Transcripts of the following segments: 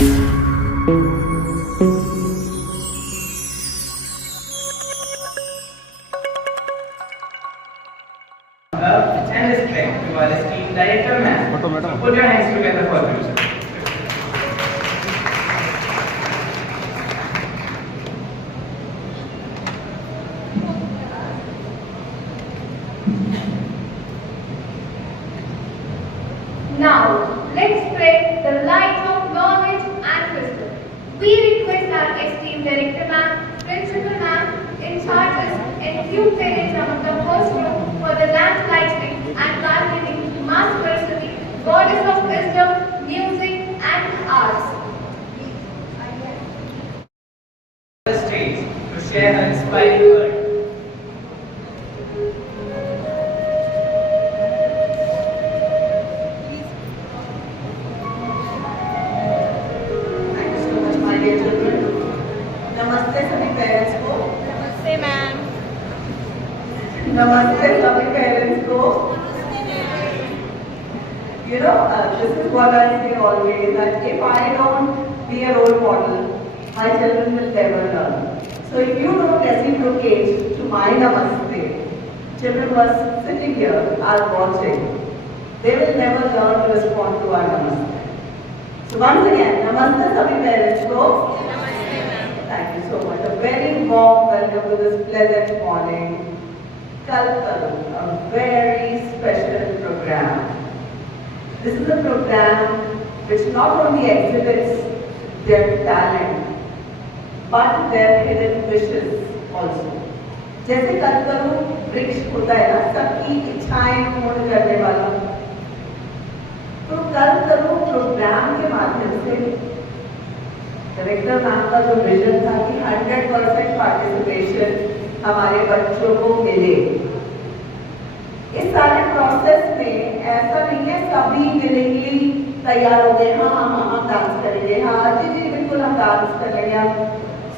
And respect to our esteemed director, ma'am. So put your hands together for music. Now, let's spread the light of knowledge and wisdom. We request our esteemed director ma'am, principal ma'am, in charges and few parents among the first group for the lamp lighting and garlanding Mass Saraswati, goddess of wisdom, music and arts. The stage to share her inspiring word. Thank you so much, my dear children. नमस्ते सभी पेरेंट्स को। नमस्ते मैम। नमस्ते सभी पेरेंट्स को। You know, this is what I say always, that if I don't be a role model, my children will never learn. So if you don't reciprocate to my namaste, children who are sitting here are watching, they will never learn to respond to our namaste. So once again, namaste sabhi parents ko. नमस्ते ma'am. Thank you so much. A very warm welcome to this pleasant morning. Kalkaru, a very special program. This is a program which not only exhibits their talent, but their hidden wishes also. जैसे कलकरू वृक्ष होता है ना, सबकी इच्छाएं पूर्ण करने वाला, तो कलकरू प्रोग्राम के माध्यम से डायरेक्टर मैम का जो विजन था कि 100% पार्टिसिपेशन हमारे बच्चों को मिले। इस सारे प्रोसेस में ऐसा नहीं है सभी विलिंगली तैयार हो गए, हाँ हम डांस करेंगे, हाँ जी जी बिल्कुल हम डांस कर लेंगे, हम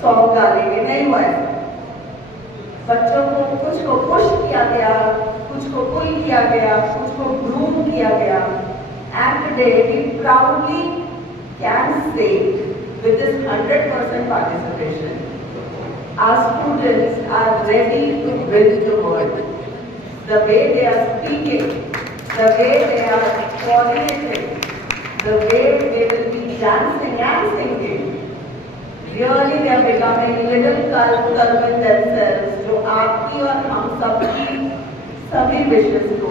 सॉन्ग गा लेंगे, नहीं हुआ ऐसा। बच्चों को कुछ को पुश किया गया, कुछ को पुल किया गया, कुछ को ग्रूम किया गया, and today we proudly can say with this 100% participation, our students are ready to win the world. The way they are speaking, the way they are coordinating, the way they will be dancing and singing, really they are becoming little cultural with themselves, जो आपकी और हम सबकी सभी विशेष को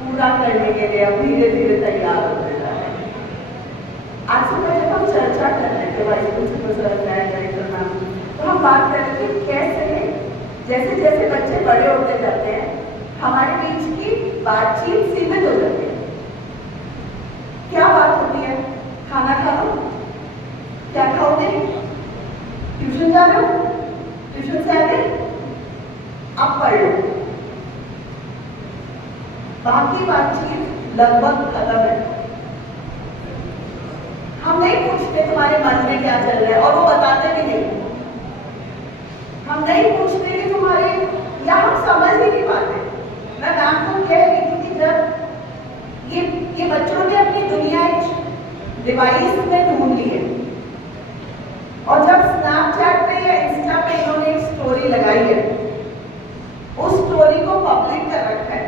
पूरा करने के लिए अब धीरे धीरे तैयार होते जा रहे हैं। आज सुबह जब हम चर्चा कर रहे थे vice principal sir director ma'am, तो हम बात कर रहे थे कैसे जैसे जैसे बच्चे बड़े होते जाते हैं हमारे बीच की बातचीत सीमित हो जाती है। क्या बात होती है? खाना खा लो, क्या खाओगे? ट्यूशन जा रहे हो, ट्यूशन से आ गए, अब पढ़ लो। बाकी बातचीत लगभग खत्म है। हम नहीं पूछते तुम्हारे मन में क्या चल रहा है, और वो बताते भी नहीं। हम नहीं पूछते कि तुम्हारे, या हम समझ ही नहीं पाते। मैं मैम को कह रही थी कि जब ये बच्चों ने अपनी दुनिया एक डिवाइस में ढूंढ ली है, और जब स्नैपचैट पे या इंस्टा पे इन्होंने एक स्टोरी लगाई है, उस स्टोरी को पब्लिक कर रखा है।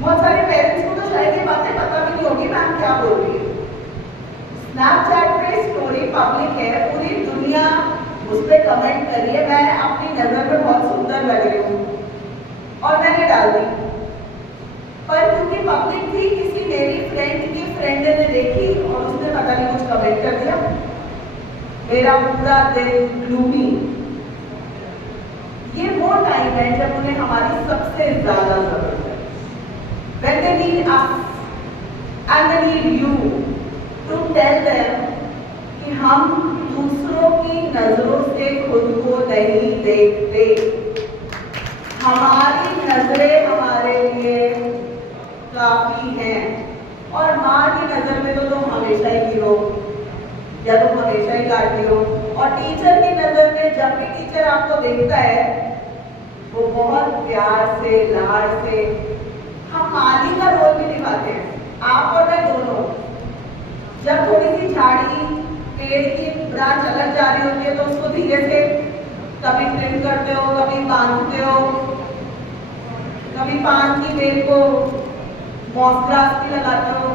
बहुत सारे पेरेंट्स को तो शायद ये बातें पता भी नहीं होगी मैम क्या बोल रही है। स्नैपचैट पे स्टोरी पब्लिक है, पूरी दुनिया उस पर कमेंट कर रही है, मैं अपनी नजर में बहुत सुंदर लग रही हूँ, और मैंने डाल दी। पर क्योंकि पब्लिक थी, किसी मेरी फ्रेंड की फ्रेंड ने देखी और उसने पता नहीं कुछ कमेंट कर दिया, मेरा पूरा दिन ग्लूमी। ये वो टाइम है जब उन्हें हमारी सबसे ज्यादा जरूरत है। When they need us and they need you to tell them कि हम दूसरों की नजरों से खुद को नहीं देखते, हमारी नजरें हमारे लिए काफी हैं। और माँ की नजर में तो तुम हमेशा ही हीरो, या तुम हमेशा ही लाडली हो। और टीचर की नजर में जब भी टीचर आपको देखता है, वो बहुत प्यार से, लाड से, हम माली का रोल भी निभाते हैं, आप और मैं दोनों। जब थोड़ी सी पेड़ की ब्रांच अलग जा रही होती है तो उसको धीरे से कभी ट्रिम करते हो, कभी बांधते हो, कभी पान की बेल को मॉस ग्रास की लगाते हो।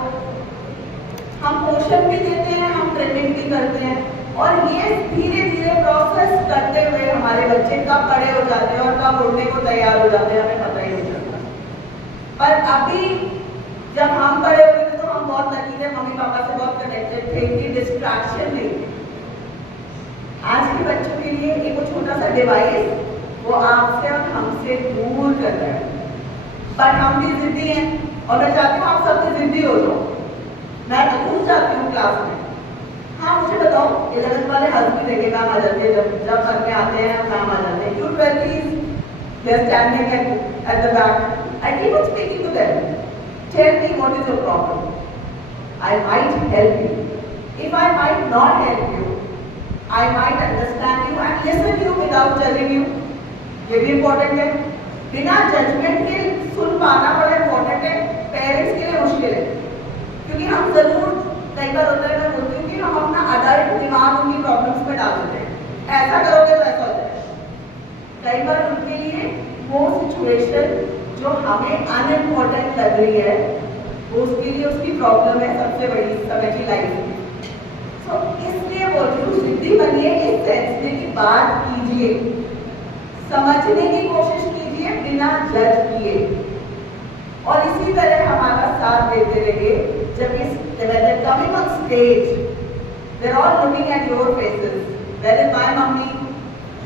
हम पोषण भी देते हैं, हम ट्रिमिंग भी करते हैं, और ये धीरे धीरे प्रोसेस करते हुए हमारे बच्चे कब बड़े हो जाते हैं और कब उड़ने को तैयार हो जाते हैं हमें पता ही नहीं चलता। पर अभी जब हम बड़े हो गए थे तो हम बहुत लकी थे, मम्मी पापा से बहुत कनेक्टेड थे कि डिस्ट्रैक्शन नहीं थी। आज के बच्चों के लिए एक वो छोटा सा डिवाइस वो आपसे और हमसे दूर कर रहा है, पर हम भी जिद्दी हैं और मैं चाहती हूँ आप सबसे जिद्दी हो जाओ। मैं तो खुद जाती हूँ क्लास में। हाँ मुझे बताओ 11th वाले हंस भी देखे काम आ जाते हैं, जब पढ़ने आते हैं काम आ जाते हैं। क्यों 12th they are standing at the back. I keep on speaking to them. Tell me what is your problem. I might help you. If I might not help you, I might understand you and listen to you without judging you. ये भी इम्पोर्टेंट है। बिना जजमेंट के सुन पाना बड़ा इम्पोर्टेंट है। पेरेंट्स के लिए मुश्किल है क्योंकि हम जरूर कई बार होता है, मैं बोलती हूँ कि हम अपना अडल्ट दिमाग उनकी प्रॉब्लम्स में डाल देते हैं। ऐसा करोगे तो ऐसा हो जाएगा। कई बार उनके लिए वो सिचुएशन जो हमें अनइम्पोर्टेंट लग रही है वो उसके लिए उसकी प्रॉब्लम है सबसे बड़ी समय की लाइफ में। तो इसलिए बोलती हूँ जिद्दी बनिए, इस सेंस में की बात कीजिए, समझने की कोशिश कीजिए बिना जज किए, और इसी तरह हमारा साथ देते रहिए। जब इस coming on stage, they're all looking at your faces. Where is my mummy?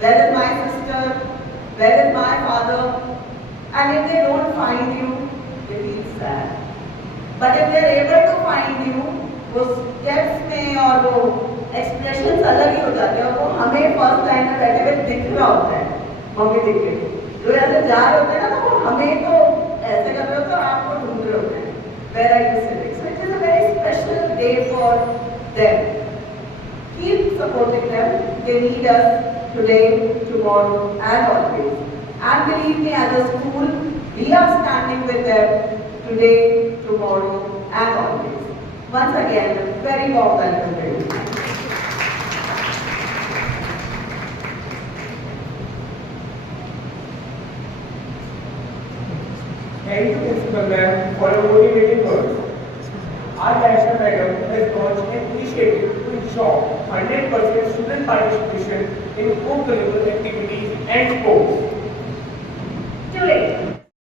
Where is my sister? Where is my father? And if they don't find you, they feel sad. But if they're able to find you, वो steps में और वो expressions अलग ही हो जाते हैं, और वो हमें first line में बैठे हुए दिख रहा होता है, मम्मी दिख रही, जो ऐसे जा रहे होते हैं ना, तो वो हमें तो ऐसे कर रहे होते हैं और आपको ढूंढ रहे होते हैं। Where are you sitting? So it is a very special day for them. Keep supporting them. They need us today, tomorrow, and always. And believe me, as a school, we are standing with them today, tomorrow, and always. Once again, a very warm welcome to you. Thank you, Principal Ma'am, for your motivating words. Our National Madam has launched an initiative to ensure 100% student participation in co-curricular activities and sports.